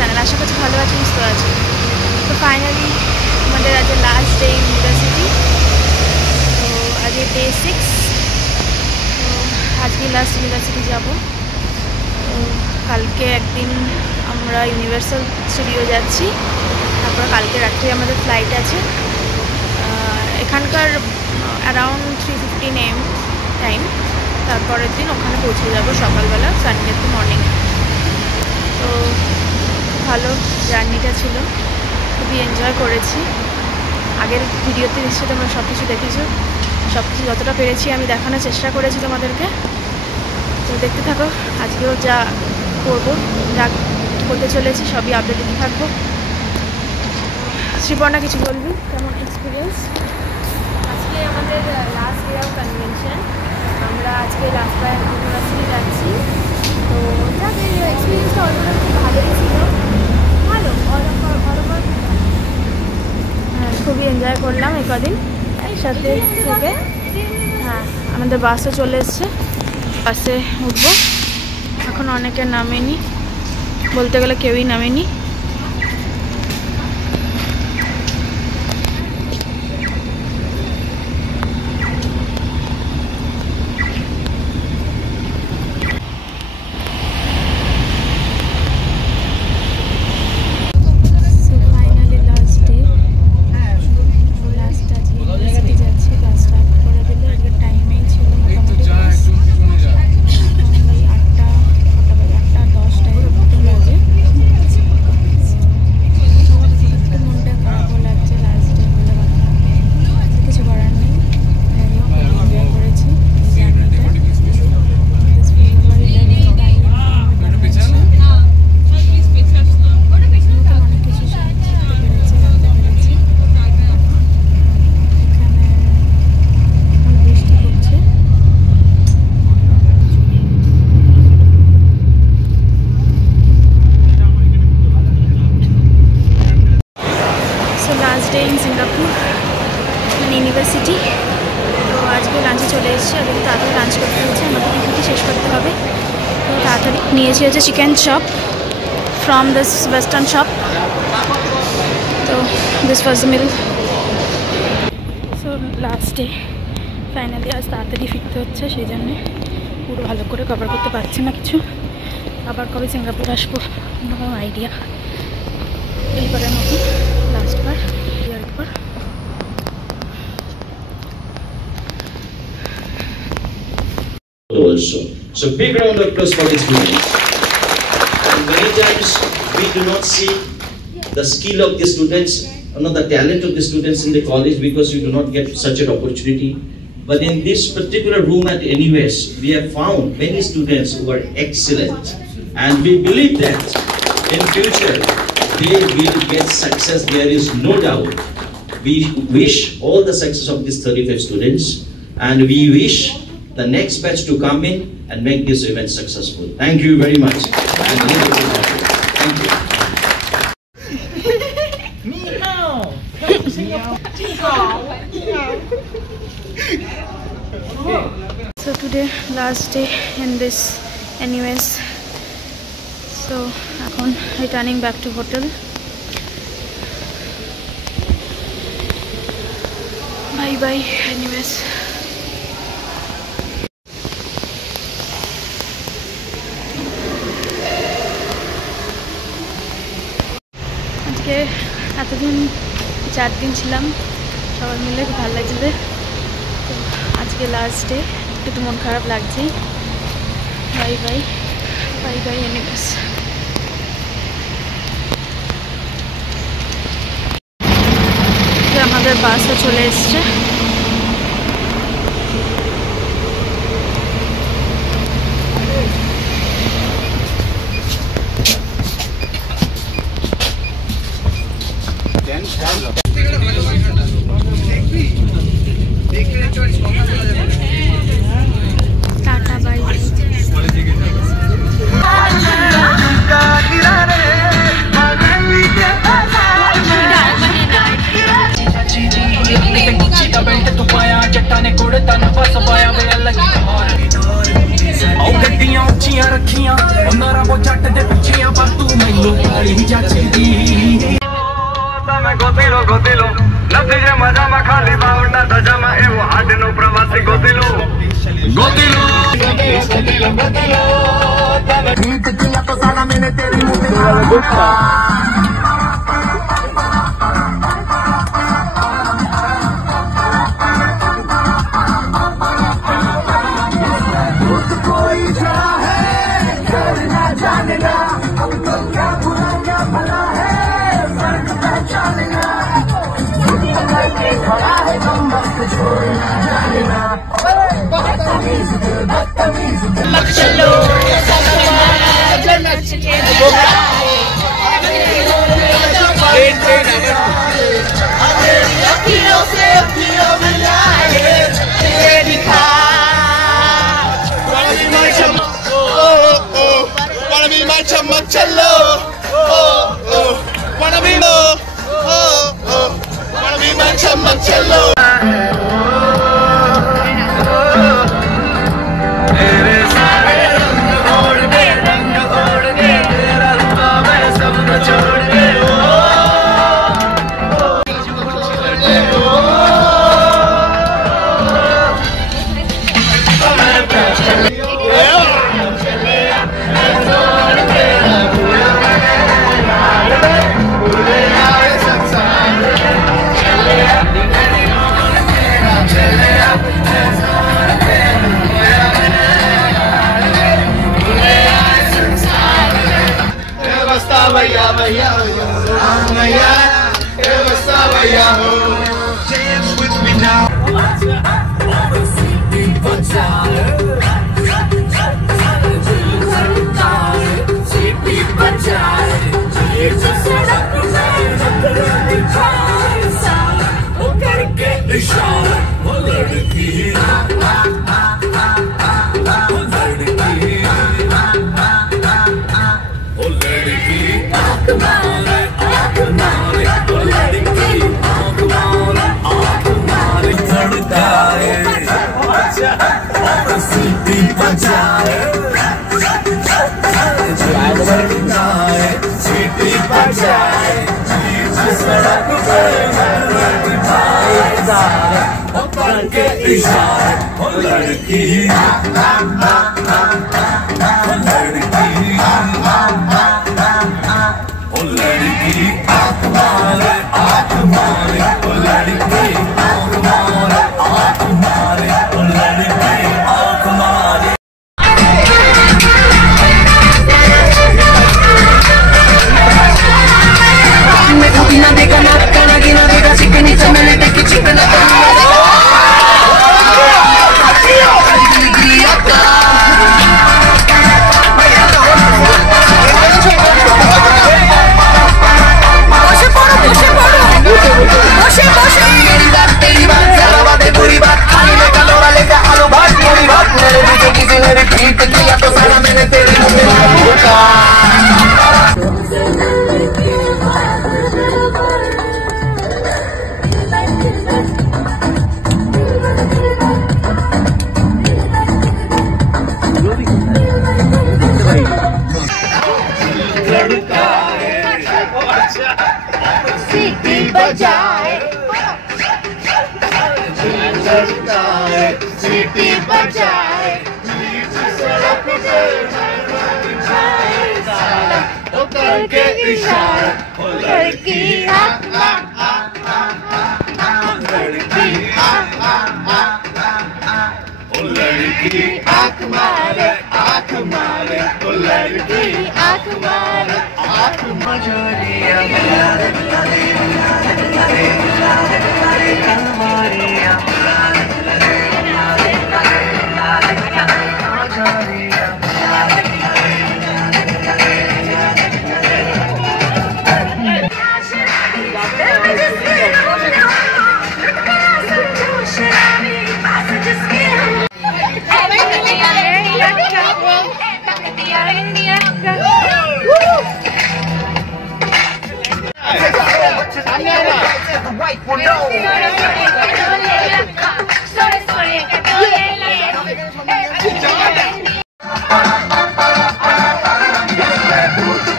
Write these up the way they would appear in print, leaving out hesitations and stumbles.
চ্যানেল। আশা করছি ভালো আছে, সুস্থ আছে। তো ফাইনালি আমাদের আজ লাস্ট ডে ইউনিভার্সিটি। তো আজকে ডে 6। তো আজকে লাস্ট ইউনিভার্সিটি যাব। তো কালকে একদিন আমরা ইউনিভার্সাল স্টুডিও যাচ্ছি, তারপর কালকে রাত্রে আমাদের ফ্লাইট আছে। এখানকার অ্যারাউন্ড 3:15 AM টাইম। তারপরের দিন ওখানে পৌঁছে যাব সকালবেলা, সানডেতে মর্নিং। তো ভালো জার্নিটা ছিল, খুবই এনজয় করেছি। আগের ভিডিওতে নিশ্চয়ই তোমরা সব কিছু দেখেছো, সব কিছু যতটা পেরেছি আমি দেখানোর চেষ্টা করেছি তোমাদেরকে। তো দেখতে থাকো, আজকেও যা করবো, যা করতে চলেছি সবই আপডেট দিতে থাকবো। শ্রীপর্ণা কিছু বলবি, কেমন এক্সপিরিয়েন্স? আজকে আমাদের লাস্ট ডে অফ কনভেনশন। আমরা আজকে রাস্তায় ইউনিভার্সিটি যাচ্ছি। তো যাদের এক্সপিরিয়েন্সটা অলরেডি খুব ভালোই ছিল, ভালো খুবই এনজয় করলাম এই কদিন একসাথে থেকে। হ্যাঁ, আমাদের বাসও চলে এসছে, বাসে উঠবো। এখন অনেকে নামেনি, বলতে গেলে কেউই নামেনি। Day in Singapore university. তো আজকে লাঞ্চে চলে এসেছি, আজকে তাড়াতাড়ি লাঞ্চ করতে হচ্ছে, আমাদের টিফিনটি শেষ করতে হবে। তো তাড়াতাড়ি নিয়েছি হচ্ছে chicken chop from this western shop. তো this was the meal. So last day finally আজ তাড়াতাড়ি ফিরতে হচ্ছে, সেই জন্যে পুরো ভালো করে কভার করতে পারছি না কিছু। আবার কবে সিঙ্গাপুর আসবো কোনো আইডিয়া। এইবারের মতো লাস্টবার এরপর also. So big round of applause for these students. And many times we do not see the skill of the students, or not the talent of the students in the college, because you do not get such an opportunity. But in this particular room at NUS, we have found many students who are excellent, and we believe that in future they will get success. There is no doubt. We wish all the success of these 35 students, and we wish the next batch to come in and make this event successful. Thank you very much. And thank you. So today last day in this NUS. So এখন returning back to hotel. Bye bye NUS. আজকে এতদিন 4 দিন ছিলাম সবাই মিলে, খুব ভালো লাগছে। তো আজকে লাস্ট ডে, একটু মন খারাপ লাগছে। Bye bye bye bye NUS। আমাদের বাসও চলে এসছে। Tata bye. नतीजे मजा मा खाली बावंडा दजा मा एवो हाडनो प्रवासी गोतिलो गोतिलो गोतिलो गीत किया तो साला मैंने तेरी मुंह कोई जरा है करना जानना अब तो क्या बुरा क्या भला है फर्क पहचानना खड़ा है कम वक्त छोड़ना जानना बदतमीज मत चलो अखियों से अखियों मिलाए दिखा wanna be my chumma cello wanna be wanna be my chumma cello तेरे सारे रंग ओढ़ के तेरा रुतबा मैं सब न छोड़ के भैया भैया भैया भैया हो dance with me now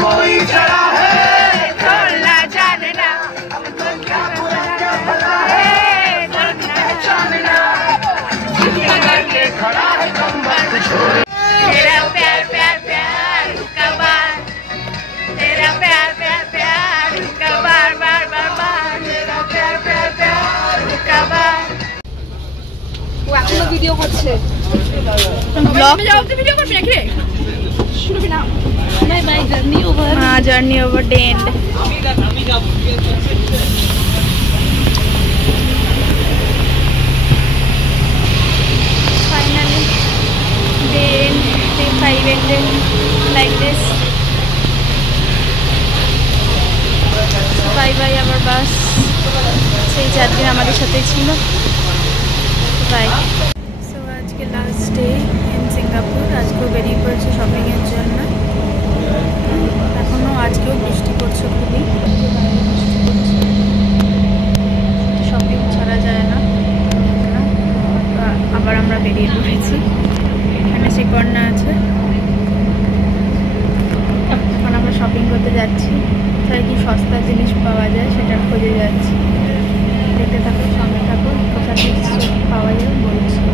कोई जरा है ভিডিও করছে journey over day end finally day end, day 5 ended like this. Bye bye our bus. সেই 4 দিন আমাদের সাথে ছিল। বাই। সো আজকে লাস্ট ডে ইন সিঙ্গাপুর। আজকেও বেরিয়ে পড়েছে শপিংয়ের জন্য। এখনও আজকেও বৃষ্টি পড়ছে খুবই। শপিং ছাড়া যায় না। আবার আমরা বেরিয়ে পড়েছি। এখানে শ্রীকর্ণা আছে। এখন আমরা শপিং করতে যাচ্ছি। তাই কি সস্তা জিনিস পাওয়া যায় সেটা খুঁজে যাচ্ছি। দেখতে থাকুন, সঙ্গে থাকুন, কোথা থেকে পাওয়া যায় বলছি।